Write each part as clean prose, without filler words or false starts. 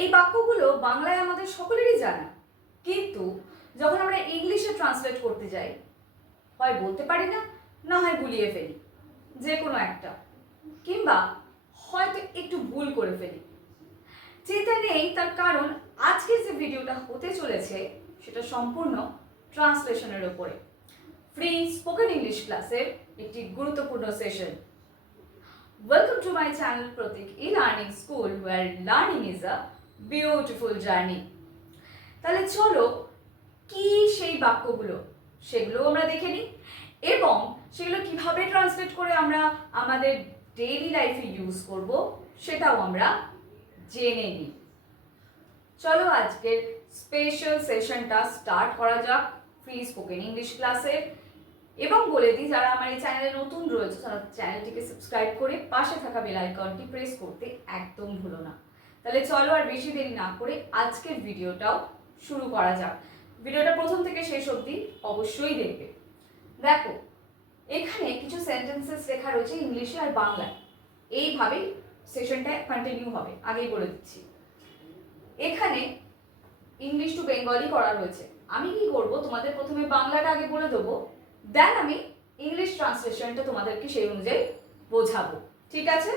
এই বাক্যগুলো বাংলায় আমাদের সকলেরই জানা, কিন্তু যখন আমরা ইংলিশে ট্রান্সলেট করতে যাই হয় বলতে পারি না, না হয় গুলিয়ে ফেলি, যে কোনো একটা, কিংবা হয়তো একটু ভুল করে ফেলি। চিন্তা নেই, তার কারণ আজকের যে ভিডিওটা হতে চলেছে সেটা সম্পূর্ণ ট্রান্সলেশনের উপরে। ফ্রি স্পোকেন ইংলিশ ক্লাসের একটি গুরুত্বপূর্ণ session. Welcome to my channel Pratik e-learning school, where learning is a beautiful journey. তাহলে চলো কি সেই বাক্যগুলো সেগুলো আমরা দেখে নিই, এবং সেগুলো কিভাবে ট্রান্সলেট করে আমরা আমাদের ডেইলি লাইফে ইউজ করব সেটাও আমরা জেনে নিই। চলো আজকের স্পেশাল সেশনটা স্টার্ট করা যাক ফ্রি স্পোকেন ইংলিশ ক্লাসের। এবং বলে দিই, যারা আমার এই চ্যানেলে নতুন রয়েছে তারা চ্যানেলটিকে সাবস্ক্রাইব করে পাশে থাকা বেল আইকনটি প্রেস করতে একদম ভুলো না। তাহলে চলো আর বেশি দেরি না করে আজকের ভিডিওটাও শুরু করা যাক। ভিডিওটা প্রথম থেকে শেষ অবধি অবশ্যই দেখবে। দেখো, এখানে কিছু সেন্টেন্সেস লেখা রয়েছে ইংলিশে আর বাংলায়, এইভাবেই সেশনটা কন্টিনিউ হবে, আগেই বলে দিচ্ছি। এখানে ইংলিশ টু বেঙ্গলি করা রয়েছে। আমি কি করব, তোমাদের প্রথমে বাংলাটা আগে বলে দেবো, দেন আমি ইংলিশ ট্রান্সলেশনটা তোমাদেরকে সেই অনুযায়ী বোঝাবো। ঠিক আছে?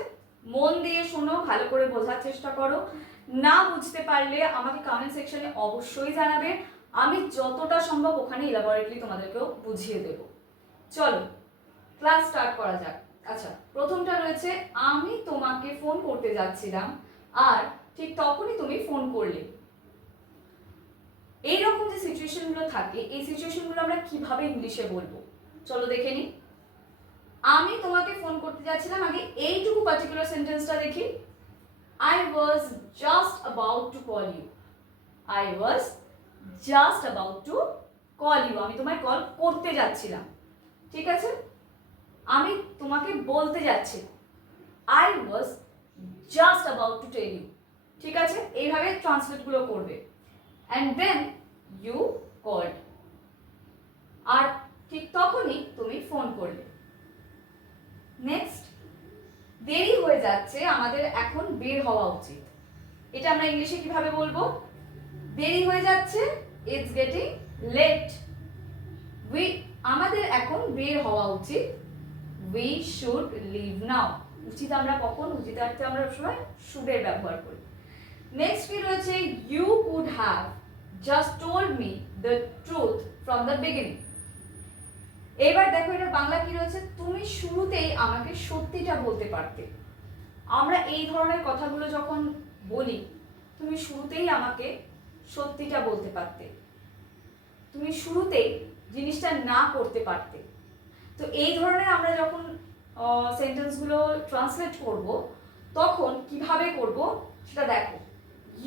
মন দিয়ে শোনো, ভালো করে বোঝার চেষ্টা করো। না বুঝতে পারলে আমাকে কমেন্ট সেকশনে অবশ্যই জানাবে, আমি যতটা সম্ভব ওখানে ইলাবোরেটলি তোমাদেরকেও বুঝিয়ে দেব। চলো ক্লাস স্টার্ট করা যাক। আচ্ছা, প্রথমটা রয়েছে, আমি তোমাকে ফোন করতে যাচ্ছিলাম আর ঠিক তখনই তুমি ফোন করলে। এইরকম যে সিচুয়েশনগুলো থাকে, এই সিচুয়েশনগুলো আমরা কিভাবে ইংলিশে বলবো চলো দেখে নিই। আমি তোমাকে ফোন করতে যাচ্ছিলাম, আগে এইটুকু পার্টিকুলার সেন্টেন্সটা দেখি। I was just about to call you. I was just about to call you. আমি তোমায় কল করতে যাচ্ছিলাম। ঠিক আছে? আমি তোমাকে বলতে যাচ্ছি। I was just about to tell you. ঠিক আছে? এইভাবে ট্রান্সলেটগুলো করবে। And then you called. আর ঠিক তখনই তুমি ফোন করলে। নেক্সট, দেরি হয়ে যাচ্ছে, আমাদের এখন বের হওয়া উচিত। এটা আমরা ইংলিশে কিভাবে বলবো? দেরি হয়ে যাচ্ছে, ইটস গেটিং লেট। আমাদের এখন বের হওয়া উচিত, উই শুড লিভ নাও। উচিত আমরা কখন, উচিতার্থে আমরা সবসময় শুডের ব্যবহার করি। নেক্সট কি রয়েছে, you could have just told me the truth from the beginning. এবার দেখো, এটা বাংলা কি রয়েছে, তুমি শুরুতেই আমাকে সত্যিটা বলতে পারতে। আমরা এই ধরনের কথাগুলো যখন বলি, তুমি শুরুতেই আমাকে সত্যিটা বলতে পারতে, তুমি শুরুতেই জিনিসটা না করতে পারতে। তো এই ধরনের আমরা যখন সেন্টেন্সগুলো ট্রান্সলেট করব, তখন কিভাবে করব সেটা দেখো।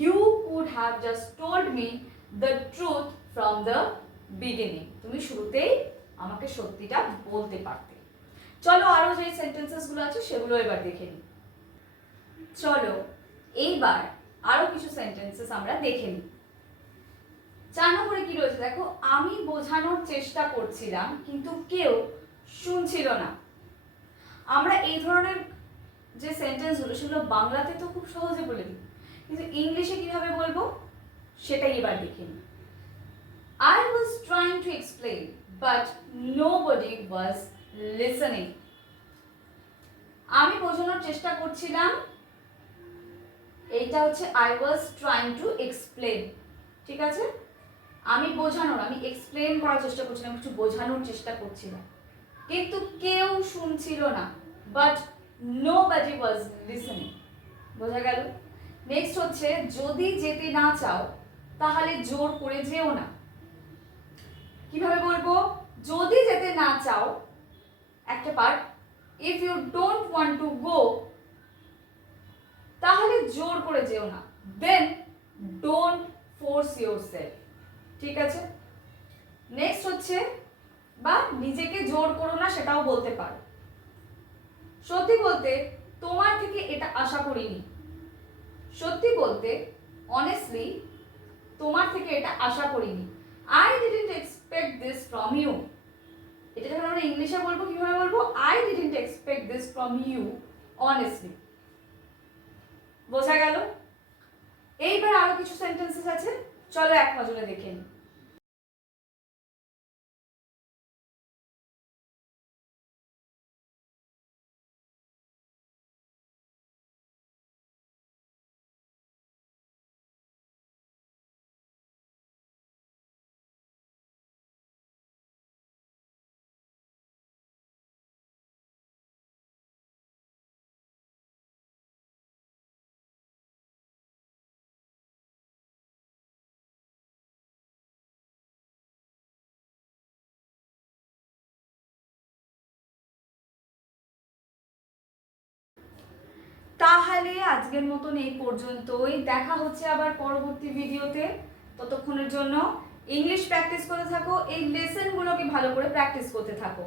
You could have just told me the truth from the beginning. তুমি শুরুতেই আমাকে সত্যিটা বলতে পারতে। চলো আরো যে সেন্টেন্সেসগুলো আছে সেগুলো এবার দেখে নিই। চলো এইবার আরো কিছু সেন্টেন্সেস আমরা দেখে নিই। 4 নম্বরে কি রয়েছে দেখো, আমি বোঝানোর চেষ্টা করছিলাম কিন্তু কেউ শুনছিল না। আমরা এই ধরনের যে সেন্টেন্সগুলো সেগুলো বাংলাতে তো খুব সহজে বলে দিই, কিন্তু ইংলিশে কিভাবে বলবো সেটাই এবার দেখে নিই। I was trying to explain, but nobody was listening. আমি বোঝানোর চেষ্টা করছিলাম, এইটা হচ্ছে I was trying to explain. ঠিক আছে? আমি বোঝানোর, আমি এক্সপ্লেন করার চেষ্টা করছিলাম, কিছু বোঝানোর চেষ্টা করছিলাম, কিন্তু কেউ শুনছিল না, বাট nobody was listening. বোঝা গেল? নেক্সট হচ্ছে, যদি যেতে না চাও তাহলে জোর করে যেও না। কিভাবে বলবো? যদি যেতে না চাও, একটা part, if you don't want to go, তাহলে জোর করে যেও না, দেন ডোন্ট ফোর্স ইয়োরসেলফ। ঠিক আছে? নেক্সট হচ্ছে, বা নিজেকে জোর করো না, সেটাও বলতে পারো। সত্যি বলতে, তোমার থেকে এটা আশা করিনি। সত্যি বলতে, অনেস্টলি, তোমার থেকে এটা আশা করিনি। I didn't expect this from you. এটা যখন আমরা ইংলিশে বলবো কিভাবে বলবো? I didn't expect this from you honestly. বোঝা গেল? এইবার কিছু সেন্টেন্সেস আছে, চলো এক নজরে দেখে নিই। তাহলে আজকের মতন এই পর্যন্তই, দেখা হচ্ছে আবার পরবর্তী ভিডিওতে। ততক্ষণের জন্য ইংলিশ প্র্যাকটিস করতে থাকো, এই লেসনগুলোকে ভালো করে প্র্যাকটিস করতে থাকো।